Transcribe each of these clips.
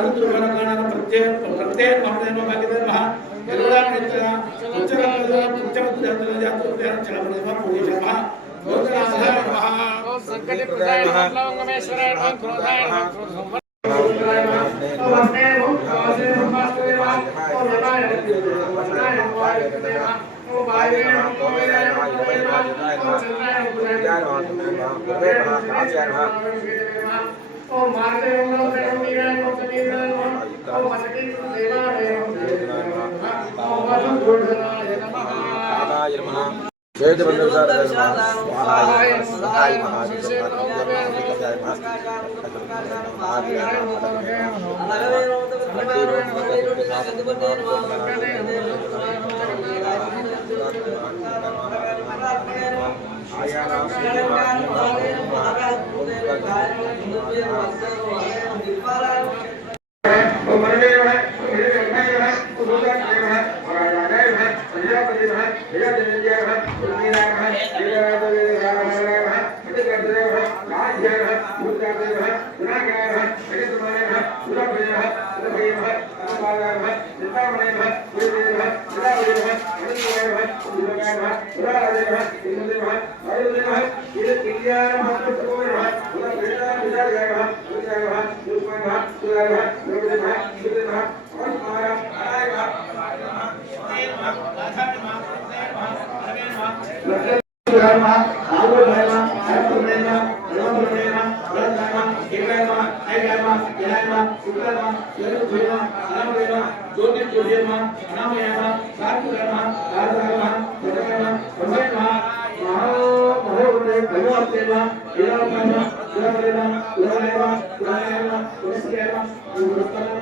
ಚಾರುದ್ರವರಗಣನ ಪ್ರತ್ಯಯ ಪ್ರತ್ಯಯ ಮಹದೇವವಾಗಿದ್ದರೆ ಮಹಾ ಎಲ್ಲ ನಿತ್ಯ ಉಚ್ಚರ ಉಚ್ಚರ ಜಾತೃ ಚಲಪಡಿಸುವ ಪೂಜೆ ಮಹಾ ಸಂಕಟ ಪ್ರದಾಯ ಮಂಗಳಂಗಮೇಶ್ವರಾಯ ಕ್ರೋಧಾಯ ಕ್ರೋಧಾಯ ನಮಸ್ತೆ ಓಂ ನಮಸ್ತೆ ಬ್ರಹ್ಮಾಸ್ತುತೆ ಓಂ ನಮಾಯ ನಮಾಯ ನಮಾಯ ಓಂ ಬಾಯೇ ಓಂ ಕೋಮೇ ಓಂ ಕೋಮೇ ಓಂ ಚಂದ್ರಾಯ ಓಂ ಚಂದ್ರಾಯ ಓಂ ಕುಬೇರ ಓಂ ಕುಬೇರ ಓಂ ಆಚಾರ್ಯ ಓಂ ఓం మార్గంలో है దేవనీయ ఓం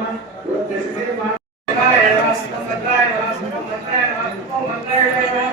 మసకి దేవాలయ ఓం వసుంధురాయ నమః ఓం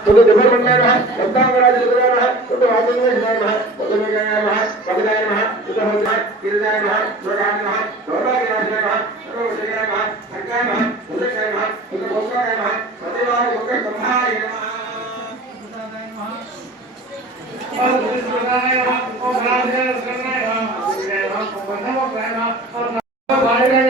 तो डिपार्टमेंट में है सत्ता में राज्य में है तो राज्य में है है तो में है है पदाधिकारी में है तो हो है किरदार में है प्रधान में है दौरा के राज्य में है तो राज्य में है सरकार में है उसे में है तो भोगा में है पतिवार भोगा संभाल में है और दूसरी बता रहे हैं और राज्य करना है और बंधन करना और भाई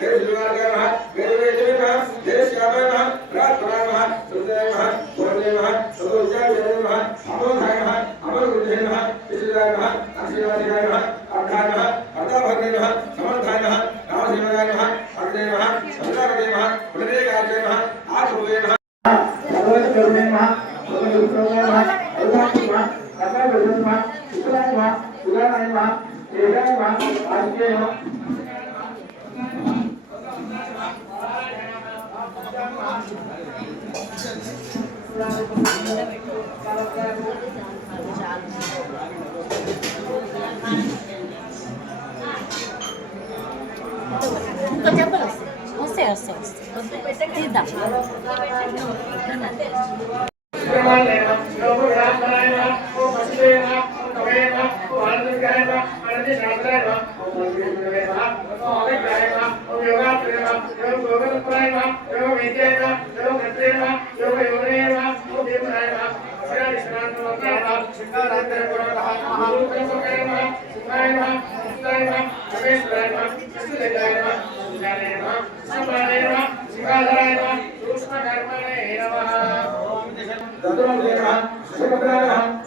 దేవజుగాయ నమః వేదవేదాయ నమః దేశ్యామాయ నమః రాత్రాయ నమః సుజాయ నమః పూర్ణే నమః సదోజాయ నమః అమోఘాయ నమః అమరగురుజే నమః విశుద్ధాయ నమః అక్షరాధికాయ నమః అర్థాయ నమః అర్థాభగ్నే నమః సమర్థాయ నమః రామశివాయ నమః అగ్నే నమః సంతారదే నమః పునరేకాయ నమః ఆత్మవే నమః భగవత్ కరుణే నమః భగవత్ కరుణే నమః అరుణాయ నమః కర్ణాయ నమః శుక్రాయ నమః సుగాయ నమః ఏకాయ నమః ఆదిత్యాయ నమః ఇంకా చెప్పలు వస్తాయి వస్తాయి వస్తాయి వస్తాయి తీద్దాం యోగ యోగ యోగ యోగ యోగ నమః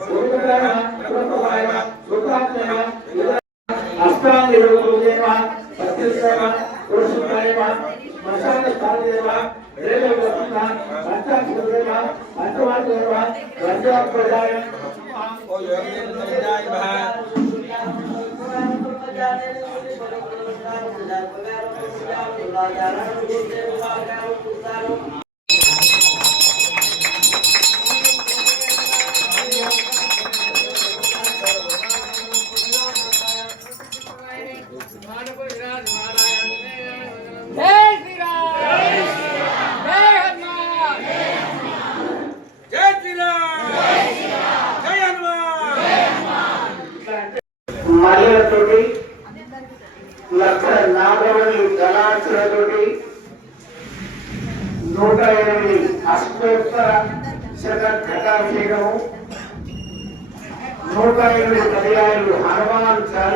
గురుకులాయ నమః గురుకులాయ నమః అష్టాంగి గురుకులాయ నమః సత్యసాయ నమః పురుషులాయ నమః మశాన స్థానాయ నమః వేద వస్తున పంచాక్షరాయ నమః పంచవాక్య నమః రజాప్రదాయ ఓ యోగేంద్ర విజయాయ నమః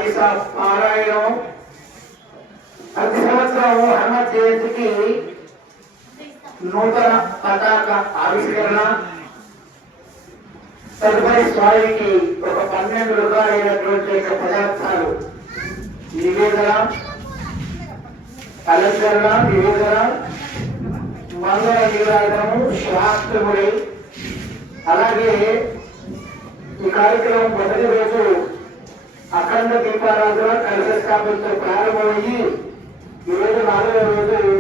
చాలీసా పారాయణం ప్రతి సంవత్సరం హనుమత్ జయంతికి నూతన పతాక ఆవిష్కరణ. తదుపరి స్వామికి ఒక పన్నెండు రకాలైనటువంటి యొక్క పదార్థాలు. నివేదన అలంకరణ నివేదన మంగళ నివేదనము శాస్త్రముడి అలాగే ఈ కార్యక్రమం మొదటి రోజు అఖండ దీపారాధన కలిసి స్థాపనతో ప్రారంభమయ్యి ఈరోజు నాలుగో రోజు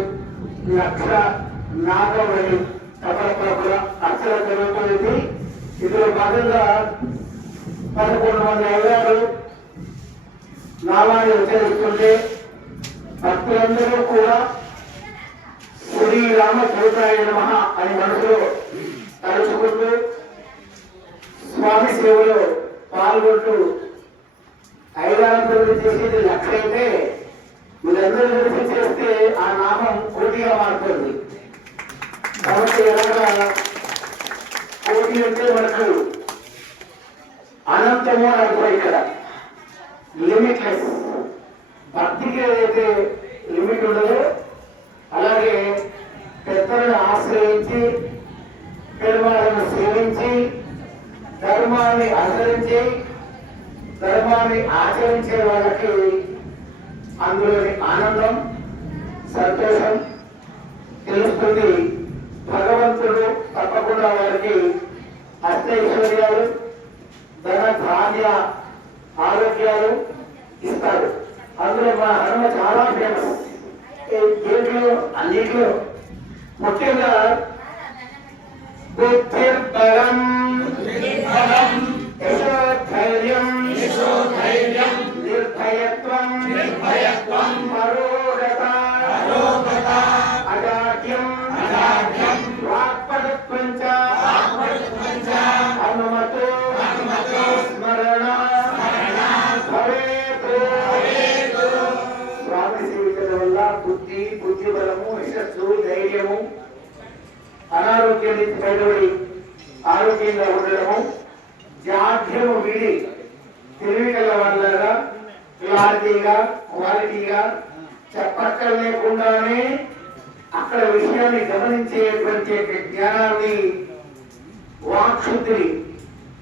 లక్ష నాగమణి తపరపరపుల అక్షర జరుగుతుంది. ఇందులో భాగంగా పదకొండు మంది అయ్యారు నామాన్ని ఉచ్చరిస్తుంటే భక్తులందరూ కూడా శ్రీరామ చరిత్రాయ నమ అని మనసులో తలుచుకుంటూ స్వామి సేవలో పాల్గొంటూ ఐదారు చేసేది లక్ష అయితే వీళ్ళందరూ కలిసి చేస్తే ఆ నామం కోటిగా మారుతుంది. కాబట్టి ఎలాగా కోటి అంటే మనకు అనంతము అని ఇక్కడ లిమిట్లెస్ భక్తికి ఏదైతే లిమిట్ ఉండదో అలాగే పెద్దలను ఆశ్రయించి పెరుమాలను సేవించి ధర్మాన్ని అనుసరించి ధర్మాన్ని ఆచరించే వాళ్ళకి అందులోని ఆనందం సంతోషం తెలుస్తుంది. శక్తి బలము యశస్సు ధైర్యము అనారోగ్యం నుంచి బయటపడి ఆరోగ్యంగా ఉండడము జాధ్యము వీడి తెలివి గల వాళ్ళగా క్లారిటీగా క్వాలిటీగా చెప్పక్కర్ లేకుండానే అక్కడ విషయాన్ని గమనించేటువంటి జ్ఞానాన్ని వాక్శుద్ధిని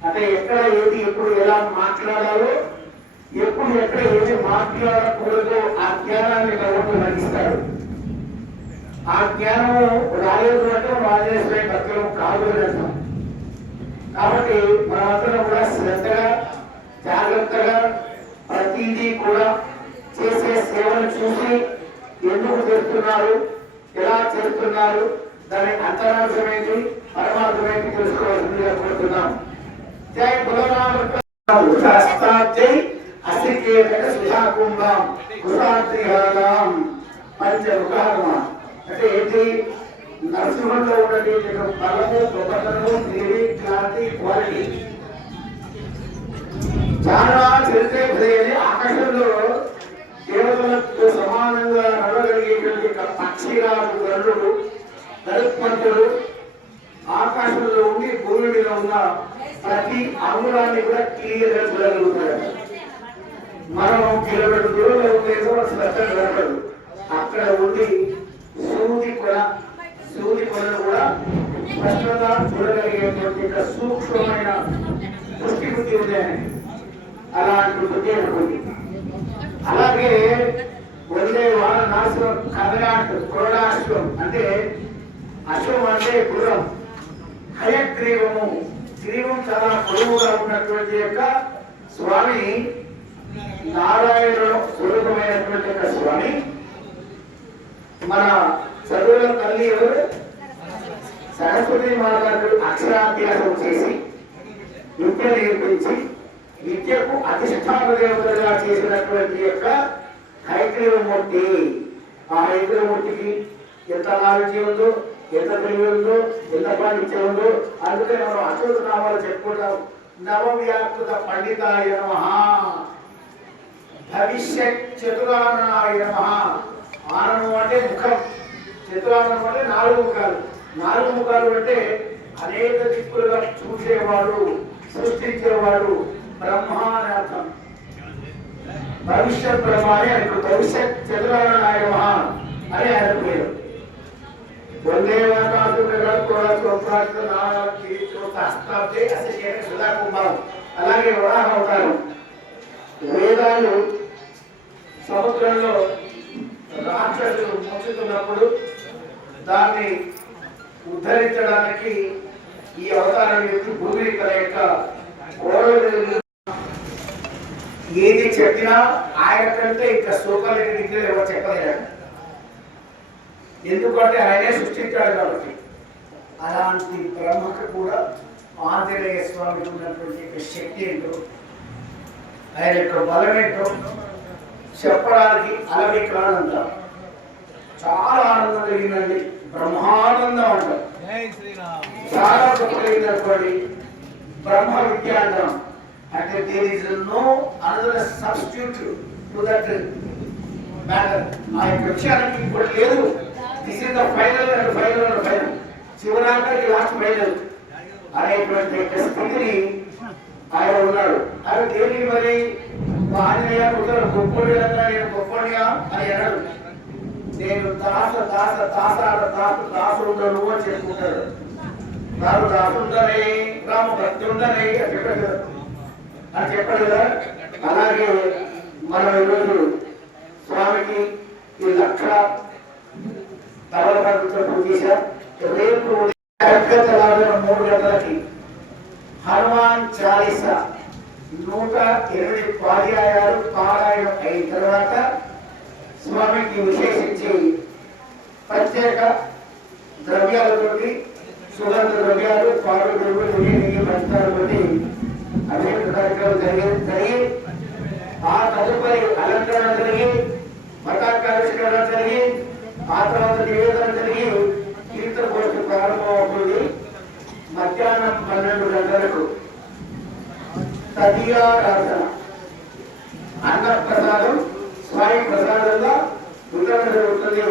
అంటే ఎక్కడ ఏది ఎప్పుడు ఎలా మాట్లాడాలో ఎప్పుడు ఎక్కడ ఏది మాట్లాడకూడదో ఆ జ్ఞానాన్ని భగవంతుడు అందిస్తాడు ఆ జ్ఞానం రాలేదు అంటే రాజేశ్వరి భక్తులు కాదు అని అర్థం. కాబట్టి మనమందరం కూడా శ్రద్ధగా జాగ్రత్తగా ప్రతిదీ కూడా చేసే సేవను చూసి ఎందుకు చేస్తున్నారు ఎలా చేస్తున్నారు దాని అంతరార్థమేంటి పరమార్థమేంటి తెలుసుకోవాల్సిందిగా కోరుతున్నాం. జై బలరామస్తాజై అసికేత సుధాకుంభం కృతాత్రిహారాం పంచముఖారమ అంటే ఏంటి? నరసింహంలో ఉన్నది బలము గొప్పతనము దేవి క్లాంతి క్వాలిటీ. చాలా చరిత్ర ప్రదేశం ఆకాశంలో దేవతలతో సమానంగా నడవగలిగేటువంటి ఒక గరుడు గరుత్మంతుడు ఆకాశంలో ఉండి భూమి మీద ఉన్న ప్రతి అంగుళాన్ని కూడా క్లియర్గా చూడగలుగుతాడు. మనం కిలోమీటర్ దూరంలో ఉండేదో అసలు అక్కడ కనపడదు అక్కడ ఉండి సూది కూడా సూది కొలను కూడా స్పష్టంగా చూడగలిగేటువంటి ఒక సూక్ష్మమైన దృష్టి బుద్ధి ఉంది ఆయనకి. అలాంటి బుద్ధి అనుకుంది అలాగే వందే వాన నాశనం కదలాట్ క్రోడాశ్వం అంటే అశ్వం అంటే గుర్రం హయగ్రీవము గ్రీవం చాలా పొడవుగా ఉన్నటువంటి యొక్క స్వామి నారాయణుడు స్వరూపమైనటువంటి యొక్క స్వామి మన చదువుల తల్లి ఎవరు? సరస్వతి మాతాకు అక్షరాభ్యాసం చేసి విద్య నేర్పించి విద్యకు అధిష్టాన దేవతలుగా చేసినటువంటి యొక్క హైగ్రీవమూర్తి. ఆ హైగ్రీవమూర్తికి ఎంత నాలెడ్జ్ ఉందో ఎంత తెలివి ఉందో ఎంత పాండిత్యం ఉందో అందుకే మనం అశోక నామాలు చెప్పుకుంటాం నవవ్యాకృత పండితాయ నమ. భవిష్యత్ చతురానాయ నమ. ఆనందం అంటే ముఖం చతురాననం అంటే నాలుగు ముఖాలు. నాలుగు ముఖాలు అంటే అనేక దిక్కులుగా చూసేవాడు సృష్టించేవాడు బ్రహ్మ అని అర్థం భవిష్యత్ బ్రహ్మ అని ఆయనకు భవిష్యత్ చతురానాయ అని ఆయన పేరు. వందే అలాగే వరాహ అవుతారు. వేదాలు సముద్రంలో రాక్షసులు ముంచుతున్నప్పుడు దాన్ని ఉద్ధరించడానికి ఈ అవతారం యొక్క భూమికల యొక్క ఏది చెప్పినా ఆయన కంటే ఇంకా సూపర్ డిగ్రీ ఎవరు చెప్పలేరు. ఎందుకంటే ఆయనే సృష్టించాడు కాబట్టి. అలాంటి బ్రహ్మకు కూడా ఆంజనేయ స్వామికి ఉన్నటువంటి శక్తి ఏంటో ఆయన యొక్క బలం ఏంటో చెప్పడానికి అలవి కానంత చాలా ఆనందం కలిగిందండి. బ్రహ్మానందం అంటారు. చాలా గొప్పమైనటువంటి బ్రహ్మ విద్యాంతం అంటే there is no another substitute to that matter ఆ యొక్క విషయానికి ఇంకోటి లేదు. This is the final and final and final చివరానికి last final అనేటువంటి స్థితిని ఆయన ఉన్నాడు. ఆయన దేనికి మరి ఆంజనేయ ఉత్తరం గొప్పగా నేను గొప్పగా అని అన్నాడు. నేను దాస దాస దాసాల దాసు దాసుడును అని చెప్పుకుంటాడు నాకు దాసుండనే రామ భక్తి అని చెప్పాడు కదా. అని చెప్పాడు కదా. అలాగే మనం ఈరోజు స్వామికి ఈ లక్ష తలపడుతో పూజేశాం రేపు మూడు గంటలకి హనుమాన్ చాలీసా నూట ఇరవై పర్యాయాలు పారాయణం అయిన తర్వాత స్వామికి విశేషించి ప్రత్యేక ద్రవ్యాలతోటి సుగంధ ద్రవ్యాలు పాలు ద్రవ్యాలు నెయ్యి పంచాలతోటి అనేక కార్యక్రమాలు జరిగి జరిగి ఆ తదుపరి అలంకరణ జరిగి మతాకావిష్కరణ జరిగి ఆ తర్వాత నివేదన జరిగి తదియారాధన అన్న ప్రసాదం స్వామి ప్రసాదంగా వితరణ జరుగుతుంది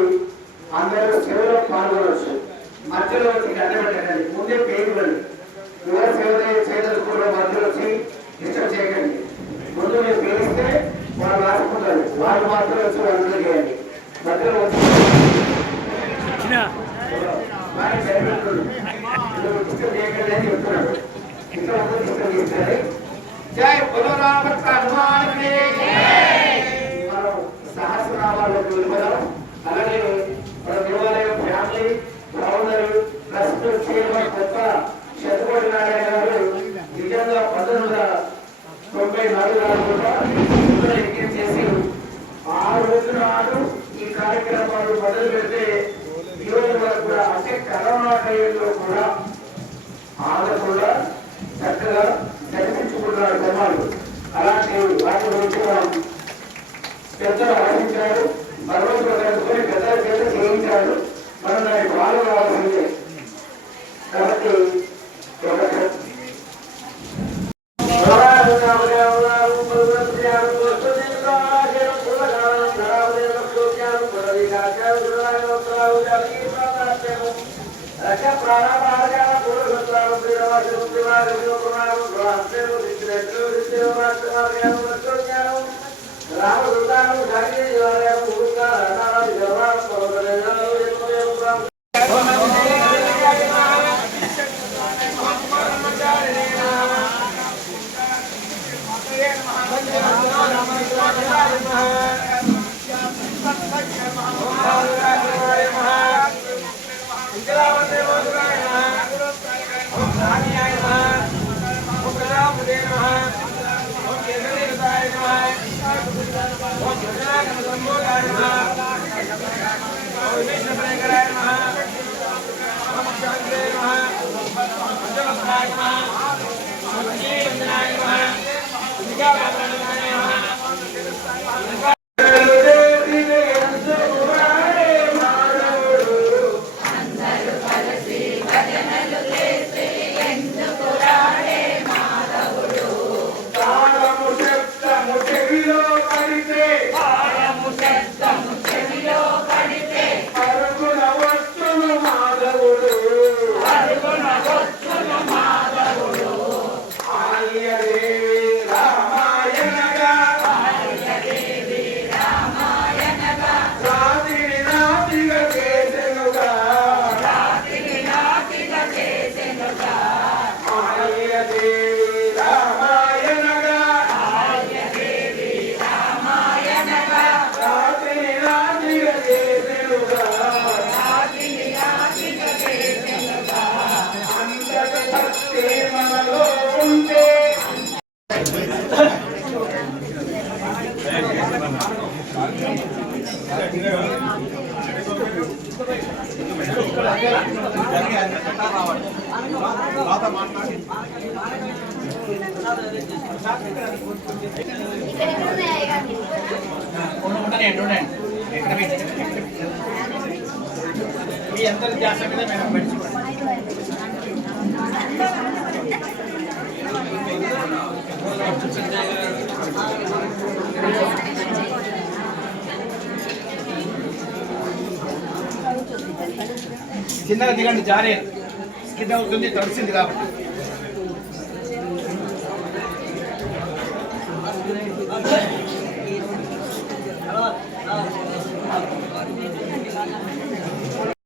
అందరూ సేవలో పాల్గొనవచ్చు. మధ్యలో వచ్చి గడ్డబెట్టకండి ముందే పేరులండి ఎవరు సేవ చేయదలుచుకున్న మధ్యలో వచ్చి ఇష్టం చేయకండి. ముందు మీరు పేరిస్తే వాళ్ళు రాసుకుంటారు వాళ్ళు మాత్రం వచ్చి అందరూ చేయండి. మధ్యలో వచ్చి చెప్తున్నాడు ఇంకా ఇష్టం చేస్తారు జై బలరామత్త హనుమాన్ మనం సహస్రనామాలకు వెళ్ళిపోదాం అలాగే మన దేవాలయం ఫ్యామిలీ ఫౌండర్ ట్రస్ట్ చైర్మన్ కొత్త శతకోటి నారాయణ గారు నిజంగా పంతొమ్మిది వందల తొంభై నాలుగు కూడా యజ్ఞం చేసి ఆరు రోజుల నాడు ఈ కార్యక్రమాలు మొదలు పెడితే ఈ రోజు వరకు కూడా అంటే కరోనా టైంలో కూడా ఆగకుండా చక్కగా జరిపించుకుంటున్నారు జనాలు అలాంటి వాటి గురించి మనం పెద్దలు ఆశించాడు భగవంతుడు కలుసుకొని పెద్దల చేత చేయించాడు మనం దానికి ఫాలో కావాల్సిందే. కాబట్టి ఒక రామ మీ మీద చిన్నగా దిగండి జారే. కింద ఉంటుంది తడిసింది కాబట్టి.